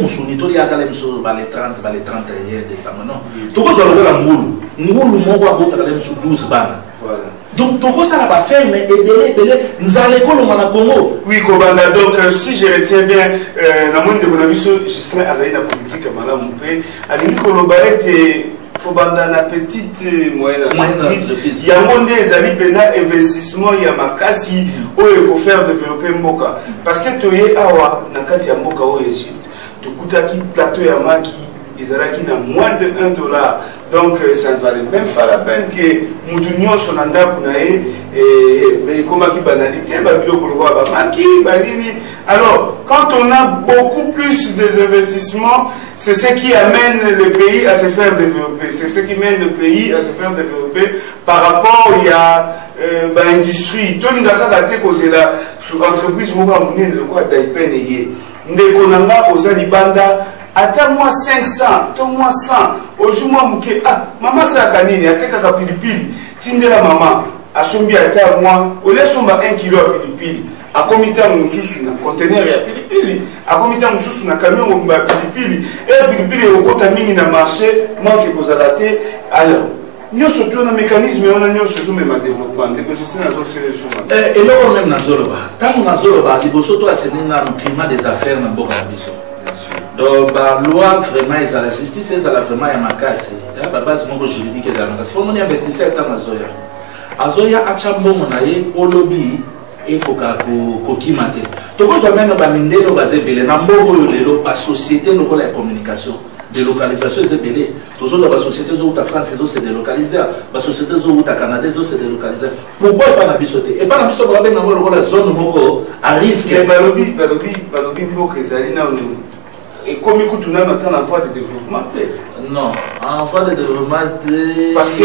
Musuni to ya kala biso ba les 30 ba les 31 décembre non to ko zalo la ngulu moko abota kala biso 12 bana voilà donc to ko ça va faire mais ebele nzale ko lo na Congo oui kobanda donc si je retiens bien na monde de konabiso Gislain azali na politique malamu pe alingi ko lo baete kobanda na petite moyenne entreprise ya monde ezali pena investissement ya makasi oyo ko faire développer mboka parce que toye awa na kati ya mboka o Egypte qui plateau ya maki ezalaki na moins de $1 donc ça ne valait même pas la peine que mutunyo sonanda kunae et comment qui banalité babilo kolwa ba maki banini. Alors quand on a beaucoup plus des investissements, c'est ce qui amène le pays à se faire développer, c'est ce qui mène le pays à se faire développer par rapport à l'industrie. Tout le monde a gâté que la entreprise moko munene le quoi d'Aipen eye ndeko nanga ozali banda ata moi 500 to moi 100 ozumwa muke mama saka nini ateka ka pilipili tindela mama asombi ata moi ole somba 1 kilo ya pilipili akomita mususu na conteneur ya pilipili akomita mususu na camion ngomba ya pilipili pilipili okota mingi na marché moi ke kozala te. Alors nous sommes un mécanisme et on a nous sommes un développement. Donc je sais dans ces solutions. Et là même dans Zoloba, tant on Zoloba, il faut surtout assainir le climat des affaires dans beaucoup de donc la loi vraiment est à la justice, c'est la vraiment à ma casse. La base mon juridique est à ma casse. Pour mon investisseur est à Zoya. Azoya a chambo monaye au lobby et kokimate. Donc on même pas mindelo basé belé na mbogo lelo pas société nous la communication. Délocalisation est belé. Toujours dans la société où la France c'est délocalisé, la société où la Canada c'est délocalisé. Pourquoi pas la bisoté? Et pas la bisoté dans la zone moko à risque. Mais balobi moko ezali na et comme écoute on a maintenant en voie de développement. Non, en voie de développement parce que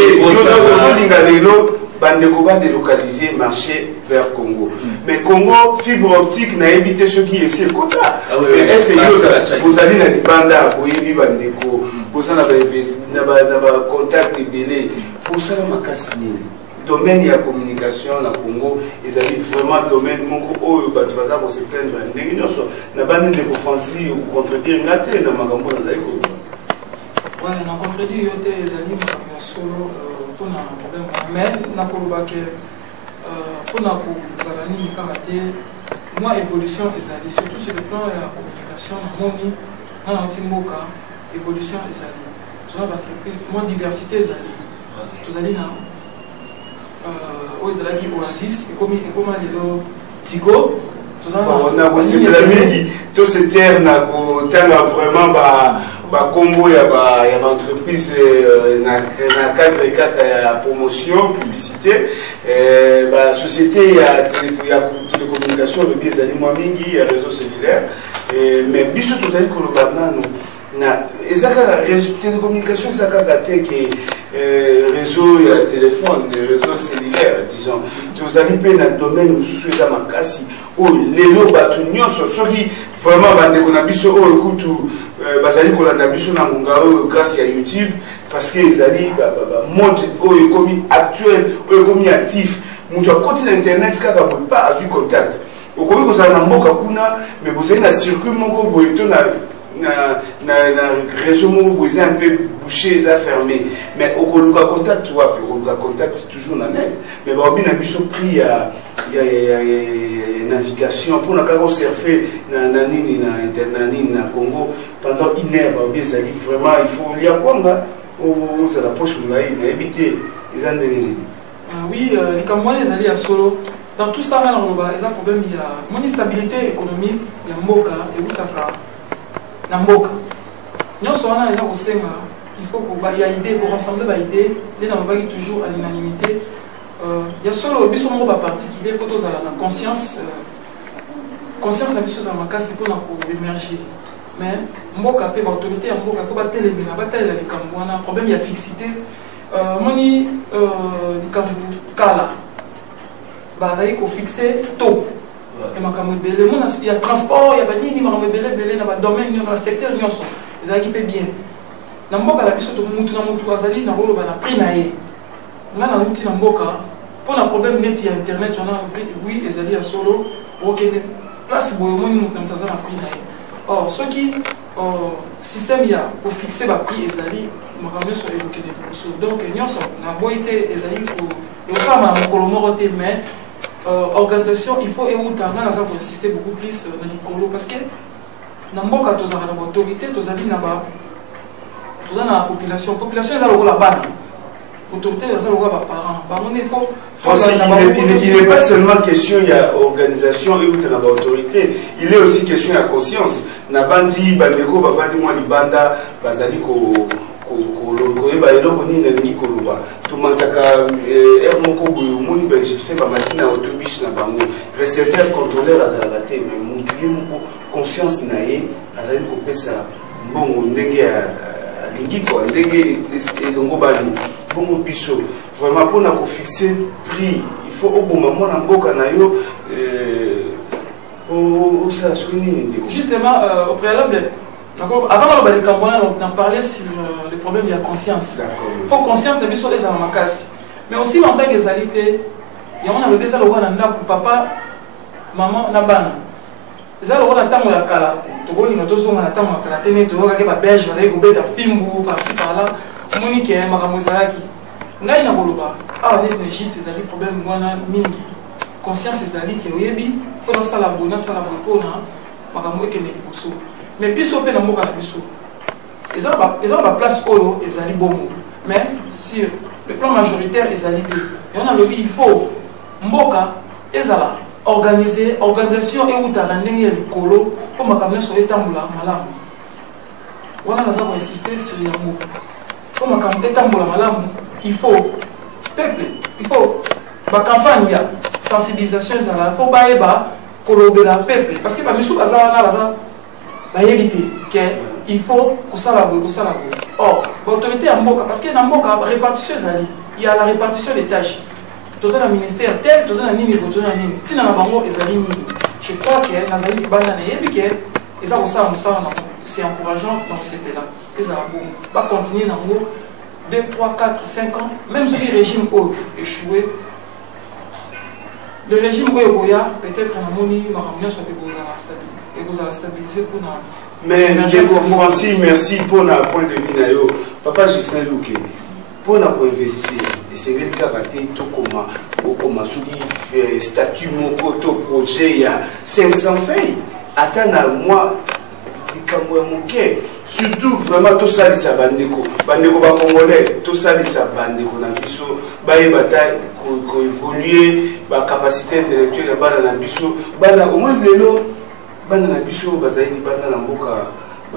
nous bandeko ba délocaliser marché vers Congo. Mais Congo fibre optique n'a évité ce qui est ses quotas. Mais est-ce que vous allez dans les banda pour y bandeko pour ça n'a pas contact belé pour ça n'a pas cassé. Domaine de la communication na Congo, ils avaient vraiment domaine moko oyo batu baza ko se plaindre ndenge nyonso na bande de konfanti ou contredire ngate na makambo na zali ko. Ouais, na contredire yote ezali makambo solo pour na problème mais na koloba ke pour na ko zala nini kaka te moi évolution ezali surtout sur le plan de la communication na moni na ntimboka évolution ezali zo ba entreprise moi diversité ezali tozali na aux alagi oasis et comme les tigo on a aussi de la midi tout ce terme na ko tanga vraiment ba combo ya ba entreprise na cadre ya promotion publicité ba société ya télécommunication le biais ali moi mingi ya réseau cellulaire mais biso tout ali ko lo banano na ezaka résultat de communication ezaka gâté que réseau ya téléphone réseau cellulaire disons tous ali pe na domaine mususu eza makasi o lelo batu nyonso soki vraiment bandeko na biso o ekutu bazali kolanda biso na ngonga o grâce ya YouTube parce que ezali mode o ekomi actuel o ekomi actif mutu akoti na internet kaka boye pas azwi contact okoki kozala na mboka kuna mais bozali na circuit moko boye to na réseau moko un peu bouché, ça fermé. Mais au Koluka contact, tu vois, au Koluka contact toujours na net. Mais bah, on a bien pris navigation pour la cargo surfer na nini na internet na Congo pendant une heure. Bah, bien ça dit vraiment il faut lire quoi là ou ça la poche là il a évité les années. Oui, les Camerounais les alliés à solo. Dans tout ça, il y a un problème, il y a une instabilité économique, il y a Mboka et Outaka. Namboka. Nous sommes là, il faut qu'il y ait une idée, pour rassembler les idées, les gens toujours à l'unanimité. Il y a seulement un peu particulier, il faut que la conscience, conscience de la mission de la c'est pour émerger. Mais Mboka, l'autorité, Mboka, il faut battre les batailles, les Cambouana, le problème, il y a fixité. Moni, Kala, il faut fixer tôt. Il y a transport, il y a des domaines, il y a des secteurs, il y a des bien. Dans le cas, il y a des pour le problème net, il y a Internet, oui, les alliés à solo, ok, place où il y a des or, ceux qui système ya pour fixer ba prix ezali makambo so évoqué donc nyonso na boité ezali pour ça ma mokolo te mais organisation il faut éouta na ça pour insister beaucoup plus dans l'écolo parce que na mboka tozala na autorité tozali na ba tozala na population ezala ko la bana autorité ezala ko ba parents ba on est fort. Il n'est pas seulement question il y a organisation et outre la autorité, il est aussi question il y a conscience. Na bandi bandeko bafandi mwa libanda bazali ko koyeba eloko nini nalingi koloba tomantaka moko boye omoni baegyptien bamati na autobus na bango receveur contrôleur azalaka te mais motu ye moko conscience na ye azali kopesa mbongo ndenge alingi kwa ndenge elongo bani bongo biso vraiment mpona kofixe prix il faut oboma mwana mboka na yo osala soki nini ndeko justement au préalable. Avant d'en parler sur les problèmes de la conscience. Il faut conscience de l'histoire des amakas. Mais aussi en tant que zalité, il y a un bébé ça le voit dans papa, maman, nabana. Ça le voit dans temps la kala. Tu vois les autres sont dans temps la kala. Tenez tu vois que pas belge, avec gobe ta fimbu par-ci par-là. Monique est maramozaki. Ngai na boloba. Ah on est en Égypte, ils ont des problèmes wana mingi. Conscience zalité oyebi, faut dans ça la bonne, ça la bonne pour na maramou que ne biso. Mais biso pe na mboka na biso ezala ba place oyo ezali bongo mais sur le plan majoritaire ezali te et on a lobby il faut mboka ezala organisation euta na ndenge ya likolo po makambo nyonso etambola malamu wana naza ko insister sur yango po makambo etambola malamu il faut peuple il faut ba campagne ya sensibilisation ezala faut baeba kolobela peuple parce que ba misu baza wana baza il faut que ça la boue. Or, l'autorité à Mboka, parce qu'il y a une répartition, il y a la répartition des tâches. Tous un ministère tel, tous un nini, tous un nini. Si dans la banque, je crois que Nazali Banane et c'est encourageant dans ces pays-là. Et ça va continuer dans 2, 3, 4, 5 ans, même si le régime a échoué. Le régime Goya, peut-être un amoni, ma soit et vous allez stabiliser pour nous. Mais Francis, merci pour le point de vue. Papa Justin Louké, pour nous investir, et c'est le karaté, tout comme statut, mon projet, il y a 500 feuilles. Attends, moi, surtout vraiment tout ça, c'est bandeko. Bandeko congolais, tout ça, c'est bandeko. Nabiso, baye bataille, évoluer, ba capacité intellectuelle, bana nabiso, bana au moins lelo. Bana na biso bazaini bana na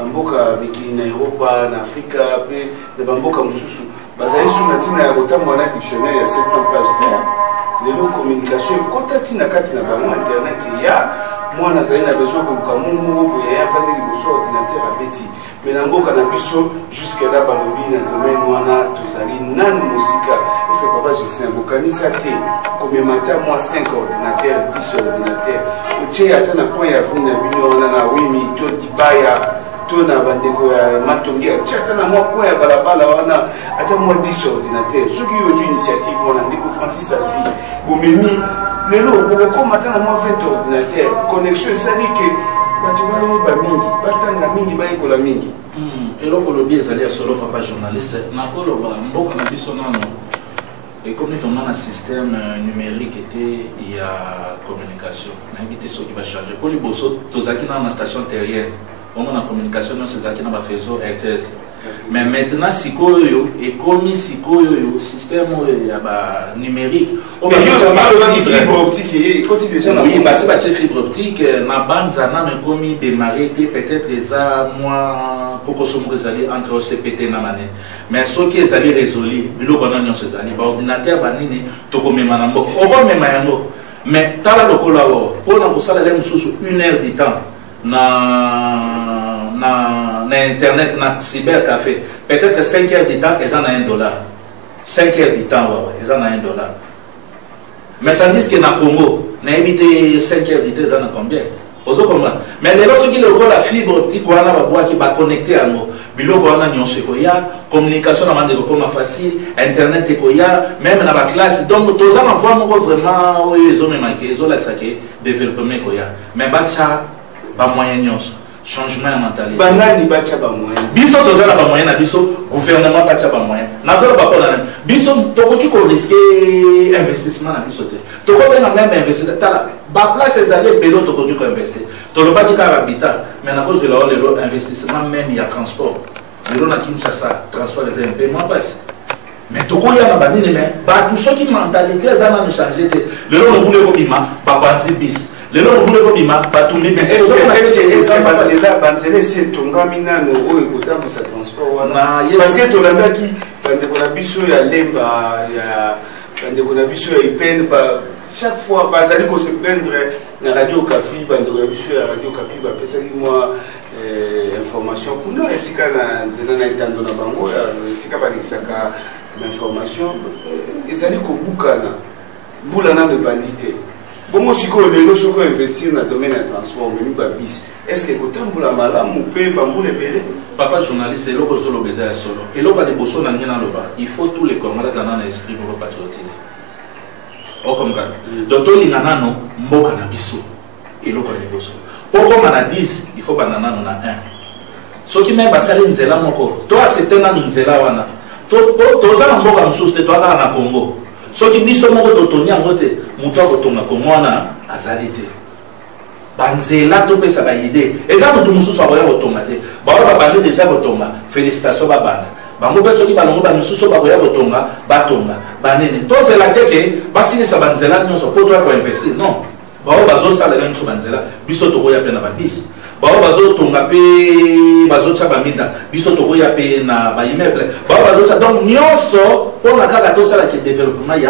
mboka mikili na Europa na Afrika après de mboka mususu bazali sur na tina ya kotambo na dictionnaire ya 700 pages lelo communication kotati na kati na bango internet ya mwana zaina besoin ko kamumu boya ya fandi liboso ordinateur abeti mais na mboka na biso jusqu'à là balobi na domaine wana tozali nanu musika est-ce que papa Justin bokanisa te komemata moi 5 ordinateurs 10 ordinateurs uche ata na coin ya vini na bino wana na wimi to dibaya to na bandeko ya matongi uche ata na moi coin ya balabala wana ata moi 10 ordinateurs soki yo initiative wana ndiko Francis Alfi bomemi lelo bokoma ata na moi 20 ordinateurs connexion esali ke bato bayeba mingi batanga mingi bayekola mingi eloko lobi ezali ya solo papa journaliste nakoloba mboka na biso nano et comme nous avons un système numérique il y a communication n'invite ceux qui va charger pour les bossos tous qui dans la station terrienne on a la communication dans ces qui dans la faisceau RTS mais maintenant si koyo et comme si koyo système numérique on va fibre optique et continue déjà oui parce que la fibre optique na bande ça n'a comme démarré peut-être ça moi Koko Sombrezali entre OCPT na mané mais ceux qui est allé résolu bilo bana nyonso ezali ba ordinateur banini to komema na mboko o komema yango mais tala lokola wo pona kosala le mususu 1 heure du temps na internet na cybercafé peut-être 5 heures du temps ils en a $1 5 heures du temps ils en a $1 mais tandis que na Congo na évité 5 heures du temps ils en a combien mais les gens qui ont la fibre optique, qui sont connectés à nous, communication facile, internet, même dans la classe. Donc, tous les gens vraiment, ils ont développement. Mais ça, pas moyen. changement de mentalité. Banani bacha ba moyen. Biso tozala ba moyen na biso gouvernement bacha ba moyen. Nazolo ba pona biso tokoki ko risquer investissement na biso te. Tokoki na même investissement tala ba place ezali pelo tokoki ko investir. Toloba ki ka habitat mais na cause de le investissement même il y a transport. Le na Kinshasa transport des paiement passe. Mais tokoya na banini mais ba tout ce qui mentalité ezana ne changer te. Le no boule ko bima ba panzi bis. Les gens qui ont dit est-ce que Banzela c'est Tongami nano ou écoutant pour sa transport parce que tu l'as dit quand on a biso ya lemba ya quand on a biso ya ipen chaque fois pas ça dit qu'on se plaindre na radio Kapi quand on a biso ya radio Kapi ba pesa moi information pour nous est-ce que na nzela na itando na bango est-ce que ba nisaka information et ça dit ko bukana bulana de bandité. Bon, si on veut investir dans le domaine du transport, est-ce que vous avez un malade ou un papa journaliste, il faut solo besoin solo. Et là, il faut tous les Congolais dans l'esprit pour le patriotisme. Vous comprenez? Donc, il y a un mot qui est et l'autre est bosso. Pourquoi on a 10, il faut banana on a 1. Ce qui m'a passé à nzela moko. Toi, c'est un nzela wana. Toi, ça m'a moko msouste toi na Congo. Ce qui dit ce mot de Tony en route, Mouton retourne comme moi à Azalité. Banzela to pe sa ba idée. Et ça mutu mususu aboya automate. Ba ba bande déjà botonga. Félicitations ba banda. Bango be soki balongo ba mususu ba boya botonga, batonga. Banene. To c'est la teke, ba sini sa banzela nyonso po toi ko investir. Non. Ba ba zo sala nyonso banzela, biso to boya pe na ba 10. Ba ba zo tonga pe ba zo tshaba minda, biso to boya pe na ba immeuble. Ba ba zo sa donc nyonso pour la kaka to sala ki développement